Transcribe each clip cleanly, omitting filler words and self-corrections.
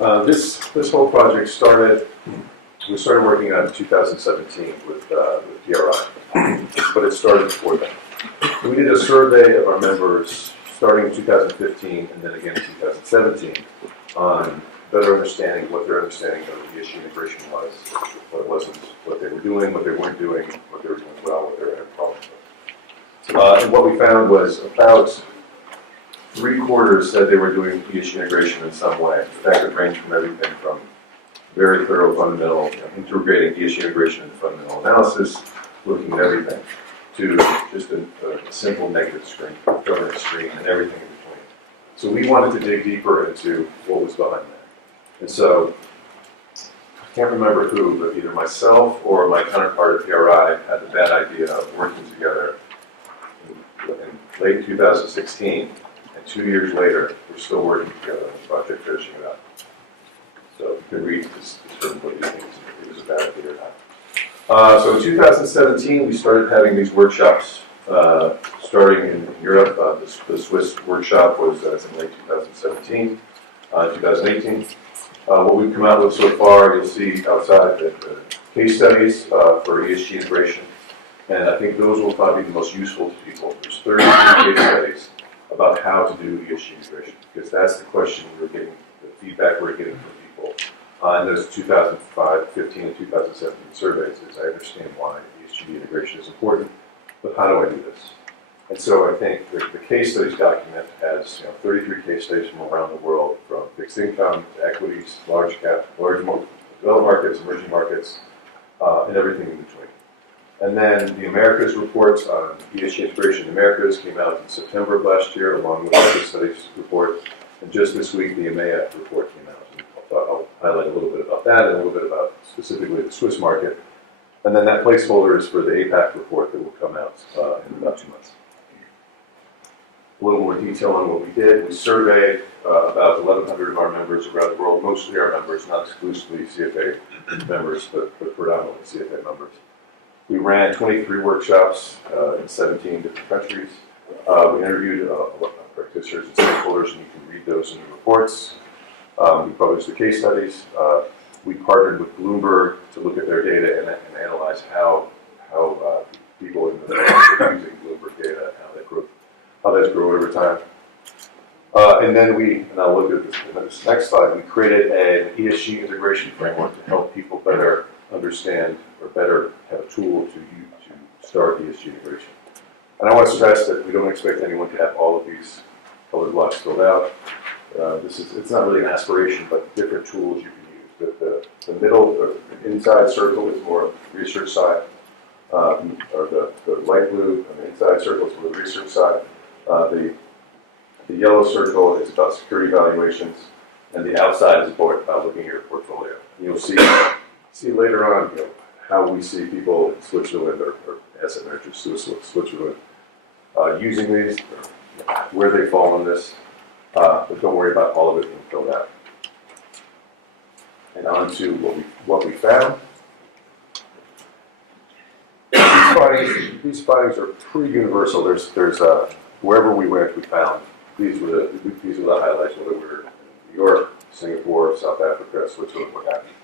This whole project started. We started working on it in 2017 with PRI, but it started before that. We did a survey of our members starting in 2015 and then again in 2017 on better understanding what their understanding of ESG integration was, what it wasn't, what they were doing, what they weren't doing, what they were doing well, what they were having problems with. And what we found was about 3/4 said they were doing ESG integration in some way. That could range from everything from very thorough fundamental, integrating ESG integration into fundamental analysis, looking at everything, to just a simple negative screen, governance screen, and everything in between. So we wanted to dig deeper into what was behind that. And so, I can't remember who, but either myself or my counterpart at PRI had the bad idea of working together in late 2016, and 2 years later, we're still working together on the project, finishing it up. So you can read this from what you think it was a bad idea or not. So in 2017, we started having these workshops, starting in Europe. The Swiss workshop was in late 2017, 2018. What we've come out with so far, you'll see outside the case studies for ESG integration, and I think those will probably be the most useful to people. There's 33 case studies about how to do ESG integration, because that's the question we're getting, the feedback we're getting from people in those 2015 and 2017 surveys is I understand why ESG integration is important, but how do I do this? And so I think the case studies document has 33 case studies from around the world, from fixed income to equities, large cap, developed markets, emerging markets, and everything in between. And then the Americas reports on ESG integration in the Americas came out in September of last year, along with the case studies report. And just this week, the EMEA report came out. And I'll highlight a little bit about that and a little bit about specifically the Swiss market. And then that placeholder is for the APAC report that will come out in about 2 months. A little more detail on what we did. We surveyed about 1,100 of our members around the world, mostly our members, not exclusively CFA members, but predominantly CFA members. We ran 23 workshops in 17 different countries. We interviewed practitioners and stakeholders, and you can read those in the reports. We published the case studies. We partnered with Bloomberg to look at their data and analyze how people in the market are using Bloomberg data, how that's grown over time. And then and I'll look at this next slide, we created an ESG integration framework to help people better understand or better have a tool to start ESG integration. And I want to stress that we don't expect anyone to have all of these colored blocks filled out. It's not really an aspiration, but different tools you can use. The middle, the inside circle is more research side, or the light blue on the inside circle is more the research side. The yellow circle is about security valuations, and the outside is about looking at your portfolio. And you'll see later on how we see people in Switzerland or asset managers Switzerland using these, where they fall on this, but don't worry about all of it being filled out. And on to what we found. These findings are pretty universal. There's wherever we went, we found these were the highlights, whether we were in New York, Singapore, South Africa, Switzerland, what have you.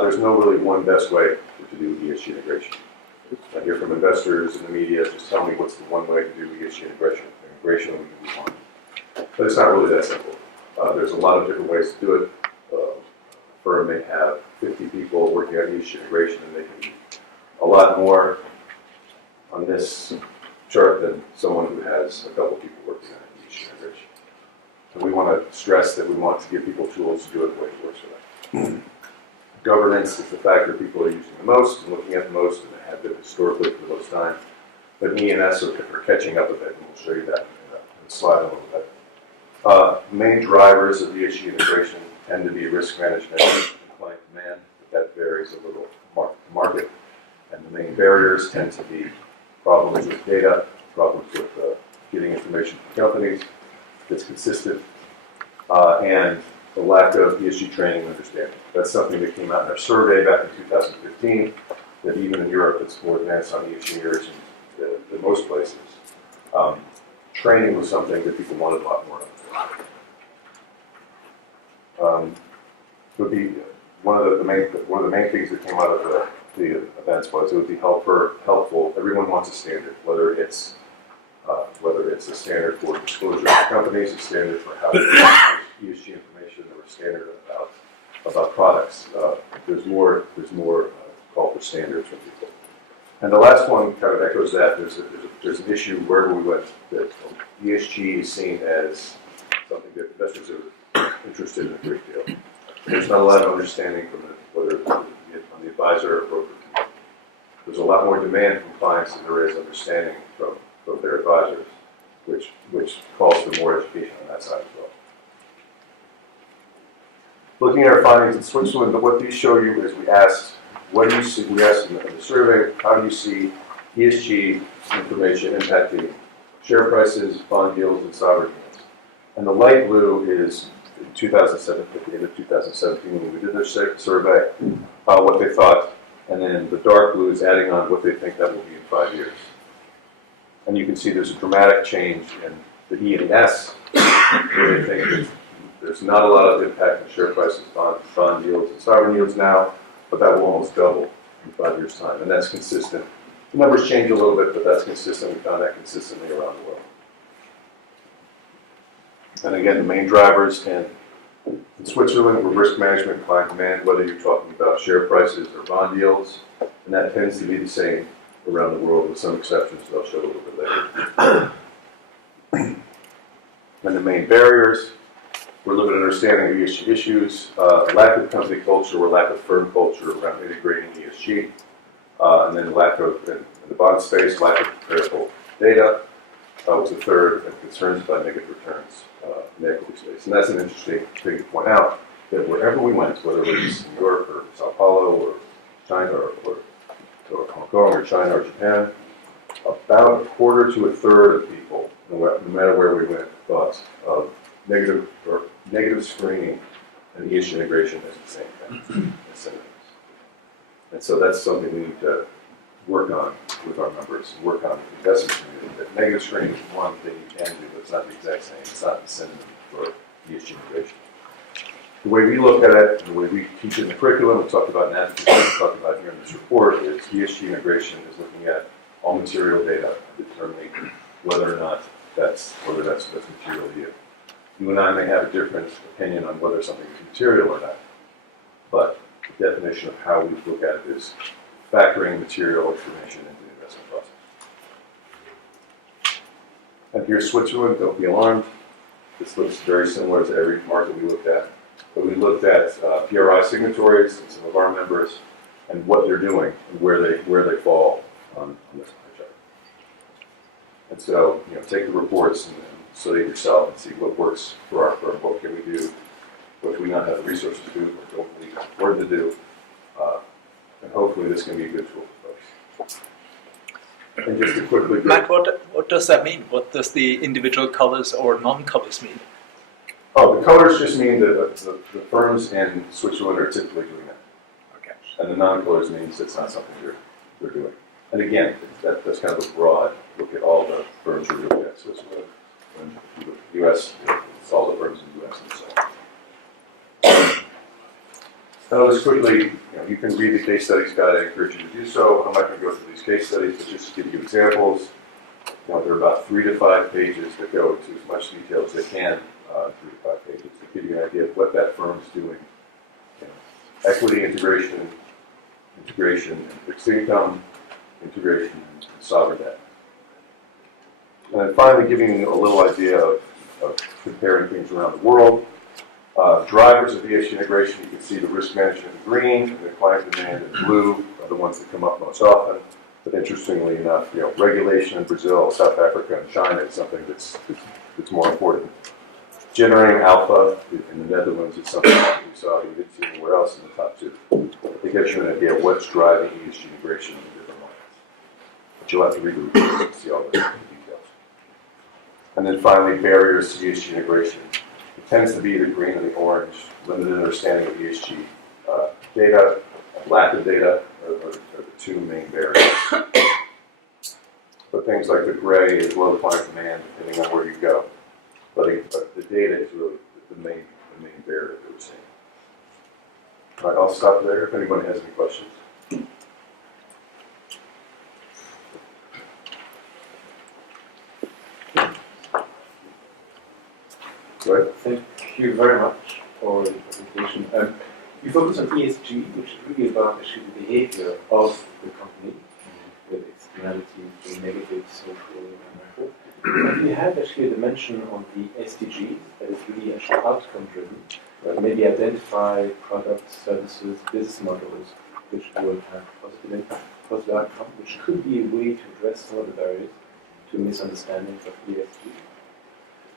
There's no really one best way to do ESG integration. I hear from investors in the media, just tell me what's the one way to do ESG integration. Integration, we can move on. But it's not really that simple. There's a lot of different ways to do it. A firm may have 50 people working on ESG integration, and they can do a lot more on this chart than someone who has a couple people working on ESG integration. And we want to stress that we want to give people tools to do it the way it works for them. Governance is the factor people are using the most and looking at the most, and they have been historically for the most time. But E&S are catching up a bit, and we'll show you that in the slide a little bit. Main drivers of ESG integration tend to be risk management and client demand, but that varies a little market to market. And the main barriers tend to be problems with data, problems with getting information from companies that's consistent, and the lack of ESG training and understanding. That's something that came out in our survey back in 2015, that even in Europe it's more advanced on ESG integration than most places. Training was something that people wanted a lot more of. would be one of the main things that came out of the events was it would be helpful. Everyone wants a standard, whether it's a standard for disclosure of companies, a standard for how to use ESG information, or a standard about products. There's more call for standards from people. And the last one kind of echoes that. There's an issue wherever we went that ESG is seen as something that investors are interested in a great deal. There's not a lot of understanding from whether on the advisor or broker community. There's a lot more demand from clients than there is understanding from their advisors, which calls for more education on that side as well. Looking at our findings in Switzerland, what these show you is we asked in the survey, how do you see ESG information impacting share prices, bond yields, and sovereign yields? And the light blue is in 2007, at the end of 2017, when we did their survey, what they thought, and then the dark blue is adding on what they think that will be in 5 years. And you can see there's a dramatic change in the E and the S, where they think there's not a lot of impact on share prices, bond yields, and sovereign yields now, but that will almost double in 5 years' time. And that's consistent. The numbers change a little bit, but that's consistent. We found that consistently around the world. And again, the main drivers in Switzerland were risk management and client demand, whether you're talking about share prices or bond yields, and that tends to be the same around the world, with some exceptions that I'll show a little bit later. And the main barriers were limited understanding of ESG issues, lack of company culture or lack of firm culture around integrating ESG, and then lack of, in the bond space, lack of comparable data was the third, and concerns about negative returns in the equity space. And that's an interesting thing to point out, that wherever we went, whether it was New York or Sao Paulo or China or Hong Kong or China or Japan, about a quarter to a third of people, no matter where we went, thought of negative screening and ESG integration as the same thing, as synonyms. And so that's something we need to work on with our members, and work on the investment community. That negative screening is one thing you can do, but it's not the exact same. It's not the synonym for ESG integration. The way we look at it, and the way we teach it in the curriculum, we talked about NASDAQ, we talked about here in this report, is ESG integration is looking at all material data and determining whether or not that's material to you. You and I may have a different opinion on whether something is material or not, but the definition of how we look at it is factoring material information into the investment process. And here's Switzerland. Don't be alarmed. This looks very similar to every market we looked at. But we looked at PRI signatories and some of our members and what they're doing and where they fall on this pie chart. And so, take the reports and study it yourself and see what works for our firm. What can we do? What do we not have the resources to do? What don't we afford to do? And hopefully this can be a good tool for folks. And just to quickly go... Matt, what does that mean? What does the individual colors or non-colors mean? Oh, the colors just mean that the firms in Switzerland are typically doing that. Okay. And the non-colors means it's not something they're doing. And again, that's kind of a broad look at all the firms we're doing at Switzerland. And if you look at the U.S., it's all the firms in the U.S. and so on. Now, just quickly, you can read the case studies guide. I encourage you to do so. I'm not going to go through these case studies, but just to give you examples. There are about 3 to 5 pages that go into as much detail as they can, 3 to 5 pages, to give you an idea of what that firm is doing. Equity integration in fixed income, integration in sovereign debt. And then finally, giving you a little idea of comparing things around the world. Drivers of ESG integration, you can see the risk management in green and the client demand in blue are the ones that come up most often. But interestingly enough, regulation in Brazil, South Africa, and China is something that's more important. Generating alpha in the Netherlands is something that we saw you didn't see anywhere else in the top 2. It gives you an idea of what's driving ESG integration in different markets. But you'll have to read the report to see all the details. And then finally, barriers to ESG integration. It tends to be the green and the orange, limited understanding of ESG data, and lack of data are the 2 main barriers. But things like the gray is low client demand, depending on where you go. But the data is really the main barrier that we're seeing. All right, I'll stop there if anyone has any questions. Go ahead. Thank you very much for the presentation. You focus on ESG, which is really about actually the behavior of the company, with externalities, the negative, social, and record. And you have actually a dimension on the SDGs that is really actually outcome driven, where maybe identify products, services, business models which will have positive impact, positive outcome, which could be a way to address some of the barriers to misunderstandings of ESG.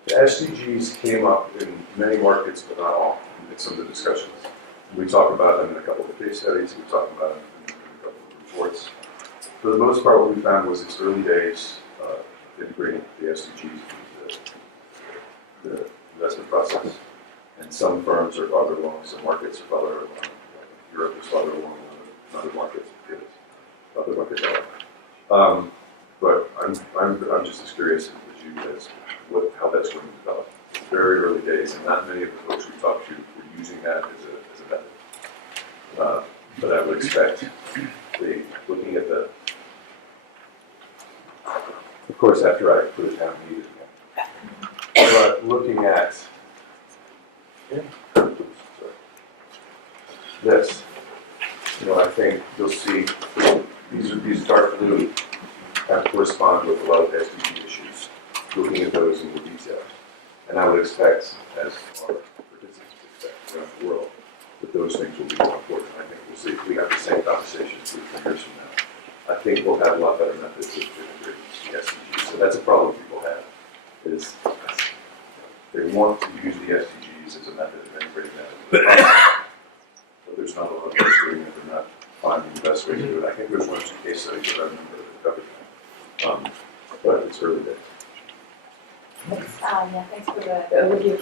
The SDGs came up in many markets, but not all, in some of the discussions. We talk about them in a couple of case studies, we talk about them in a couple of reports. For the most part, what we found was its early days integrating the SDGs into the investment process. And some firms are farther along, some markets are farther along. Europe is farther along than other markets. Other markets are. But I'm just as curious as you as how that's going to develop. It's very early days, and not many of the folks we talked to were using that as a method. But I would expect looking at the, of course, after I put it down, need it again. But looking at this, I think you'll see these dark blue kind of correspond with a lot of SDG issues. Looking at those in more detail, and I would expect, as our participants expect around the world, that those things will be more important. I think we'll see if we have the same conversation 2 or 3 years from now. I think we'll have a lot better methods of integrating the SDGs. So that's a problem people have, is they want to use the SDGs as a method of integrating that into the process, but there's not a lot of us doing it. They're not finding the best way to do it. I think there's 1 or 2 case studies that I remember that covered that, but it's early days. Thanks for the overview.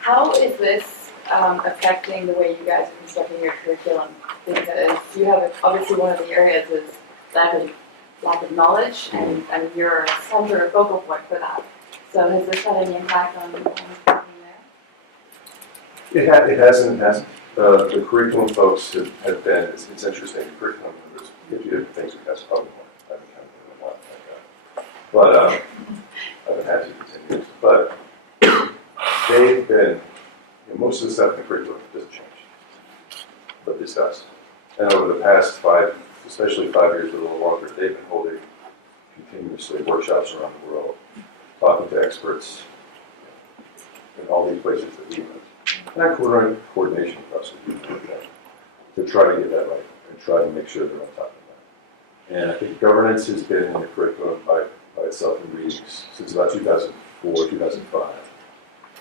How is this affecting the way you guys are constructing your curriculum? Because you have obviously one of the areas is lack of knowledge, and you're a center or focal point for that. So has this had any impact on thinking there? It hasn't. The curriculum folks have been, it's interesting, the curriculum, there's 50 different things we have probably more. I haven't counted them a lot like that. But I haven't had to in 10 years. But they've been, most of the stuff in the curriculum doesn't change, but this does. And over the past 5, especially 5 years or a little longer, they've been holding continuously workshops around the world, talking to experts in all these places that we went. And coordination across the group to try to get that right and try to make sure they're on top of that. And I think governance has been in the curriculum by itself in readings since about 2004, 2005.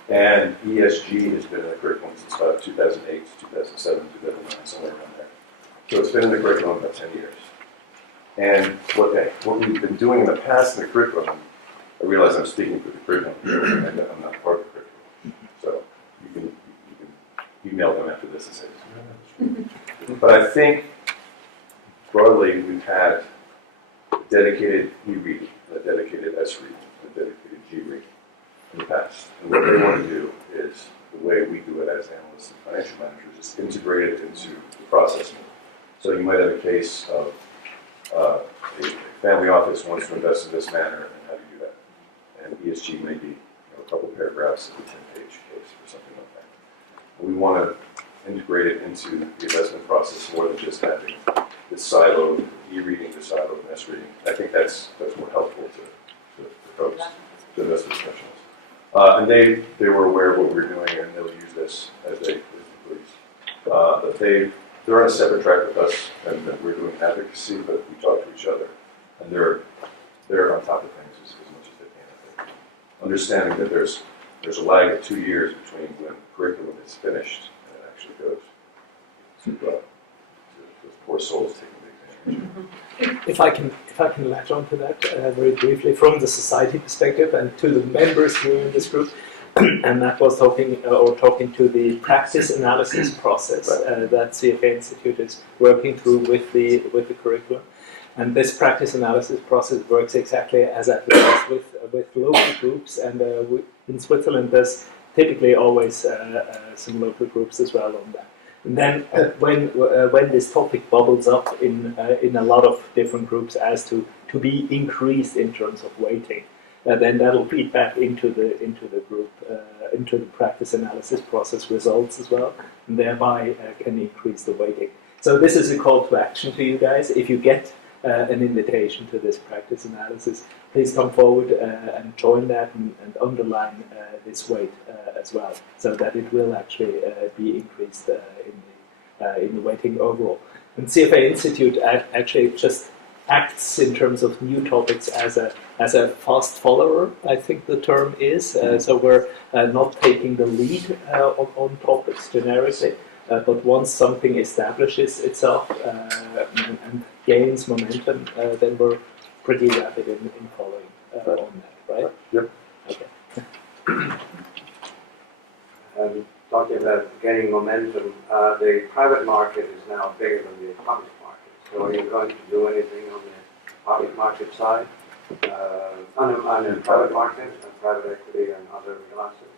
And ESG has been in the curriculum since about 2008, 2007, 2009, somewhere around there. So it's been in the curriculum about 10 years. And what we've been doing in the past in the curriculum, I realize I'm speaking for the curriculum here, and I'm not part of the curriculum. So you can email them after this and say, but I think broadly we've had a dedicated E-reading, a dedicated S-reading, a dedicated G-reading in the past. And what they want to do is, the way we do it as analysts and financial managers, is integrate it into the process. So you might have a case of a family office wants to invest in this manner, and how do you do that? And ESG may be a couple paragraphs of a 10-page case or something like that. We want to integrate it into the investment process more than just having this siloed E-reading, this siloed S-reading. I think that's more helpful to folks, to investment professionals. And they were aware of what we were doing, and they'll use this as they please. They're on a separate track with us, and we're doing advocacy, but we talk to each other, and they're on top of things as much as they can. I think. Understanding that there's a lag of 2 years between when the curriculum is finished and it actually goes to poor souls taking the examination. If I can latch on to that very briefly from the society perspective and to the members here in this group, and that was talking to the practice analysis process that CFA Institute is working through with the curriculum. And this practice analysis process works exactly as it does with local groups, and in Switzerland there's typically always some local groups as well on that. And then when this topic bubbles up in a lot of different groups as to be increased in terms of weighting, then that'll feed back into the group, into the practice analysis process results as well, and thereby can increase the weighting. So this is a call to action to you guys. If you get an invitation to this practice analysis, please come forward and join that and underline this weight as well, so that it will actually be increased in the weighting overall. And CFA Institute actually just acts in terms of new topics as a fast follower, I think the term is. So we're not taking the lead on topics generically, but once something establishes itself and gains momentum, then we're pretty rapid in following on that, right? Yep. Okay. Talking about gaining momentum, the private market is now bigger than the public market. So are you going to do anything on the public market side, on the private market, and private equity and other classes?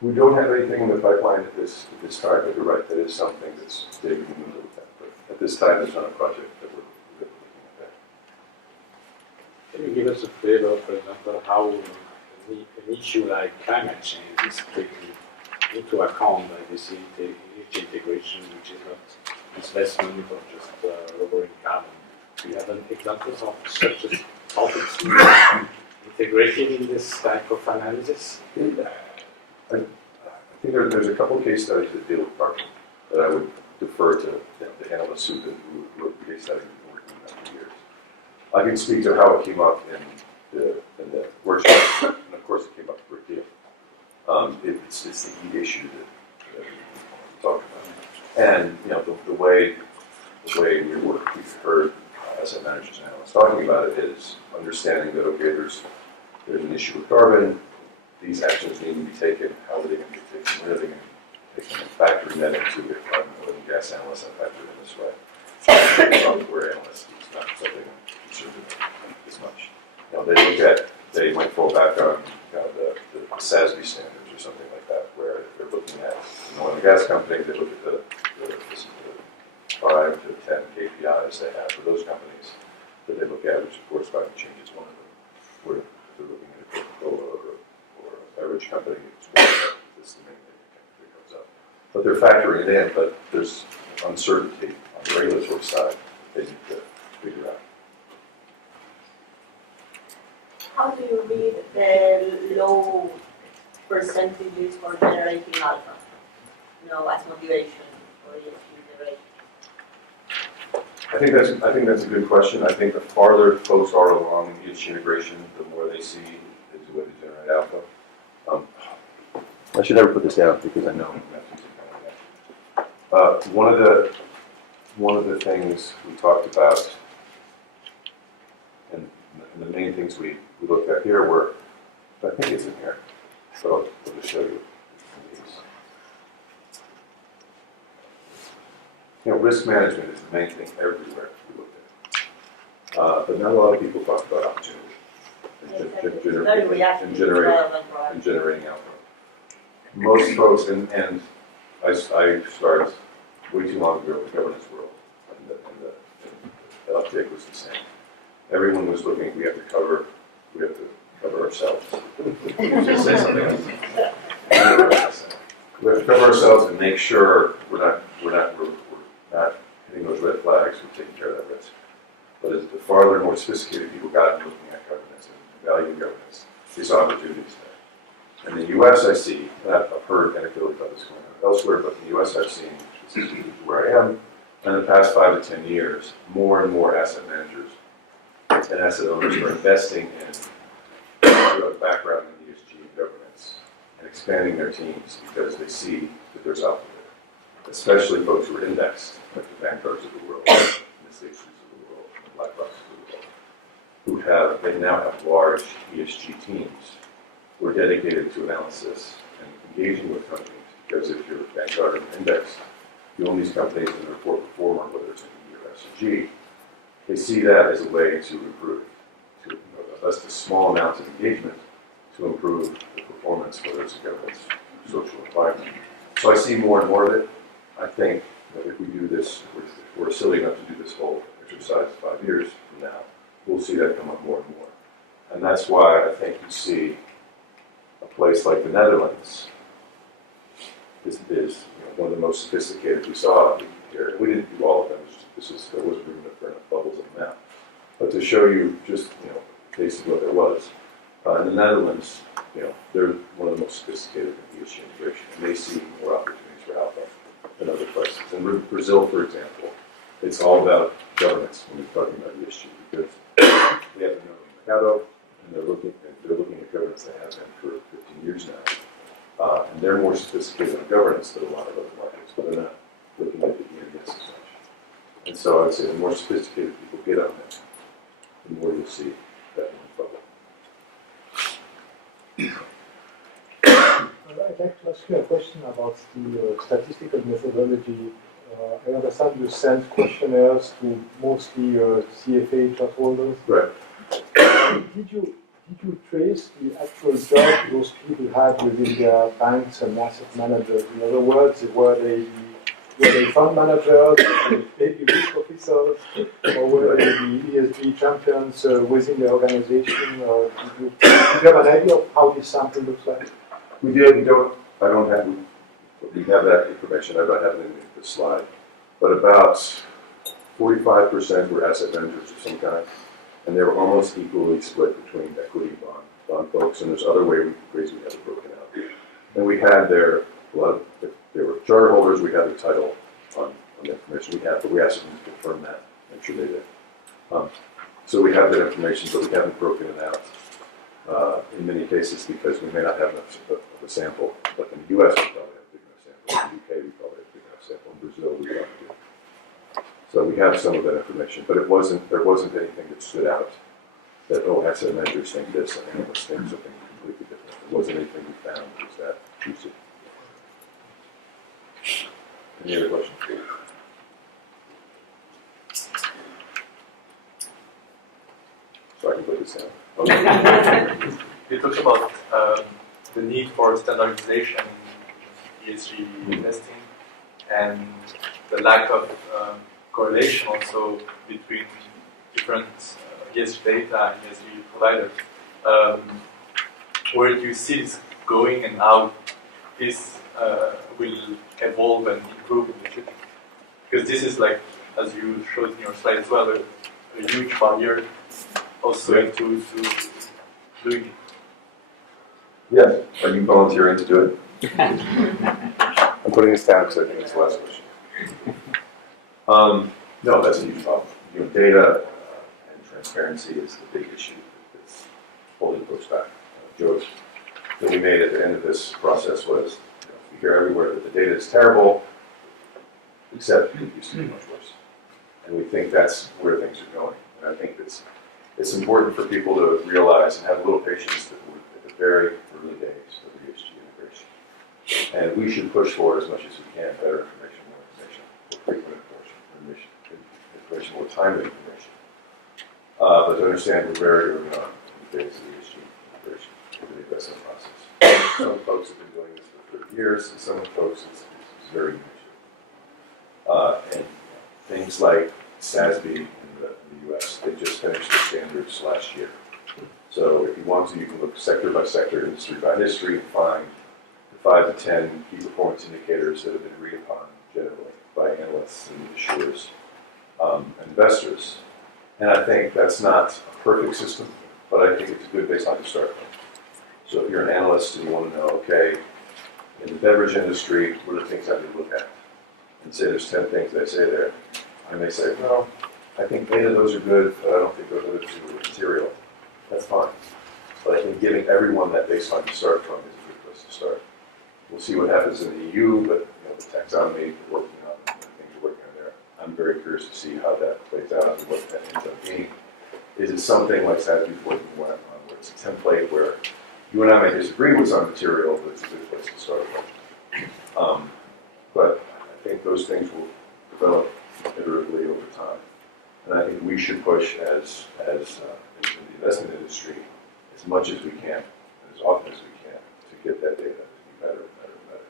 We don't have anything in the pipeline at this time, but you're right, that is something that's big and we look at. But at this time, there's not a project that we're looking at. Can you give us a flavor, for example, how an issue like climate change is taken into account by this ESG integration, which is not investment or just lowering carbon? Do you have an examples of such topics integrated in this type of analysis? I think there's a couple of case studies that deal with carbon that I would defer to the analysts who wrote the case studies and working on that for years. I can speak to how it came up in the workshop, and of course it came up a great deal. It's the key issue that we talked about, and the way we've heard asset managers and analysts talking about it is understanding that okay, there's an issue with carbon. These actions need to be taken. How are they going to be taken? Where are they going to be taken? Factoring that into it. Oil and gas analysts have factored in this way. Software analysts, it's not something I'm concerned about as much. They might fall back on the SASB standards or something like that, where if they're looking at an oil and gas company, they look at the 5 to 10 KPIs they have for those companies that they look at, which of course climate change is one of them. Where if they're looking at a Coca-Cola or a beverage company, it's one of them. This is the main thing that comes up. But they're factoring it in, but there's uncertainty on the regulatory side that they need to figure out. How do you read the low percentages for generating alpha? As motivation for ESG generation. I think that's a good question. I think the farther folks are along in ESG integration, the more they see is the way to generate alpha. I should never put this down because I know one of the things we talked about, and the main things we looked at here were, I think it's in here, so I'll just show you. Risk management is the main thing everywhere we looked at. But not a lot of people talk about opportunity and generating alpha. Most folks, and I started way too long ago with the governance world, and the uptake was the same. Everyone was looking, we have to cover ourselves. Just say something else. We have to cover ourselves and make sure we're not hitting those red flags, we're taking care of that risk. But as the farther and more sophisticated people got into looking at governance and valuing governance, they saw opportunities there. In the U.S. I see, and I've heard anecdotally about this going on elsewhere, but in the U.S. I've seen, this is where I am, in the past 5 to 10 years, more and more asset managers and asset owners are investing in a background in ESG and governance and expanding their teams because they see that there's alpha there. Especially folks who are indexed, like the Vanguards of the world, the State Streets of the world, the BlackRocks of the world, they now have large ESG teams who are dedicated to analysis and engaging with companies. Because if you're Vanguard or indexed, you own these companies and they're a poor performer, whether it's an E or S&G, they see that as a way to improve, to invest a small amount of engagement to improve the performance, whether it's a governance, social environment. So I see more and more of it. I think that if we do this, if we're silly enough to do this whole exercise 5 years from now, we'll see that come up more and more. And that's why I think you see a place like the Netherlands is one of the most sophisticated we saw here. We didn't do all of them. There wasn't room for enough bubbles in the map. But to show you just basically what there was in the Netherlands, they're one of the most sophisticated in ESG integration, and they see more opportunities for alpha than other places. In Brazil, for example, it's all about governance when we're talking about ESG because we have no mercado, and they're looking at governance. They have been for 15 years now, and they're more sophisticated in governance than a lot of other markets, but they're not looking at the ESG as much. And so I would say the more sophisticated people get on that, the more you'll see that one bubble. I'd like to ask you a question about the statistical methodology. I understand you sent questionnaires to mostly CFA chart holders. Right. Did you trace the actual job those people had within their banks and asset managers? In other words, were they fund managers, maybe risk officers, or were they the ESG champions within the organization? Or did you have an idea of how this sample looks like? We did. We have that information. I don't have it in the slide. But about 45% were asset managers of some kind, and they were almost equally split between equity and bond folks. And there's other ways we have it broken out. And we had if they were charter holders, we had their title on the information we have, but we asked them to confirm that, make sure they did. So we have that information, but we haven't broken it out in many cases because we may not have enough of a sample. Like in the US, we probably have a big enough sample. In the UK, we probably have a big enough sample. In Brazil, we probably do. So we have some of that information, but there wasn't anything that stood out that, asset managers think this and analysts think something completely different. There wasn't anything we found that was that juicy. Any other questions? So I can put this down. You talked about the need for standardization in ESG investing and the lack of correlation also between different ESG data and ESG providers. Where do you see this going and how this will evolve and improve in the future? Because this is like, as you showed in your slide as well, a huge barrier also to doing it. Yes. Are you volunteering to do it? I'm putting this down because I think it's the last question. No, that's a huge problem. Data and transparency is the big issue that's holding folks back. Joke that we made at the end of this process was, we hear everywhere that the data is terrible, except it used to be much worse. And we think that's where things are going. And I think it's important for people to realize and have a little patience that we're at the very early days of ESG integration. And we should push forward as much as we can, better information, more frequent information, more timely information. But to understand we're very early on in the phase of ESG integration in the investment process. Some folks have been doing this for 30 years, and some folks it's very new. And things like SASB in the US, they just finished the standards last year. So if you want to, you can look sector by sector, industry by industry, and find the 5 to 10 key performance indicators that have been agreed upon generally by analysts and issuers and investors. And I think that's not a perfect system, but I think it's a good baseline to start from. So if you're an analyst and you want to know, okay, in the beverage industry, what are the things I need to look at? And say there's 10 things they say there. I may say, well, I think 8 of those are good, but I don't think those other 2 are material. That's fine. But I think giving everyone that baseline to start from is a good place to start. We'll see what happens in the EU, but the taxonomy we're working on, and things we're working on there. I'm very curious to see how that plays out and what that ends up being. Is it something like SASB 14.1, where it's a template where you and I may disagree with some material, but it's a good place to start from. But I think those things will develop iteratively over time. And I think we should push as in the investment industry as much as we can, and as often as we can, to get that data to be better and better and better.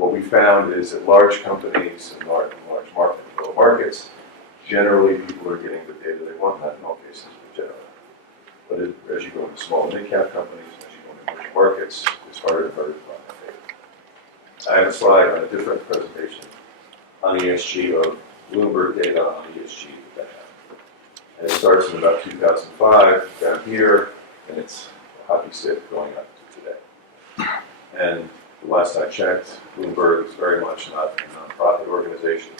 what we found is that large companies and large markets, generally people are getting the data they want, not in all cases, but generally. But as you go into small and mid-cap companies, as you go into emerging markets, it's harder and harder to find that data. I have a slide on a different presentation on ESG of Bloomberg data on ESG that they have. And it starts in about 2005 down here, and it's a hockey stick going up to today. And the last I checked, Bloomberg is very much not a nonprofit organization.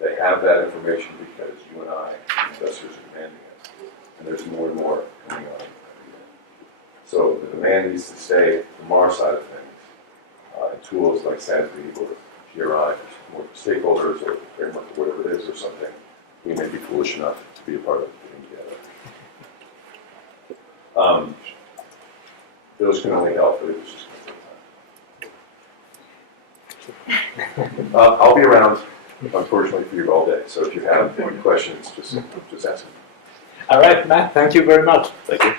They have that information because you and I, investors, are demanding it. And there's more and more coming on every day. So the demand needs to stay from our side of things. And tools like SASB or GRI, more stakeholders or framework or whatever it is or something, we may be foolish enough to be a part of putting together. Those can only help, but it's just I'll be around, unfortunately, for you all day. So if you have any questions, just ask me. All right, Matt, thank you very much. Thank you.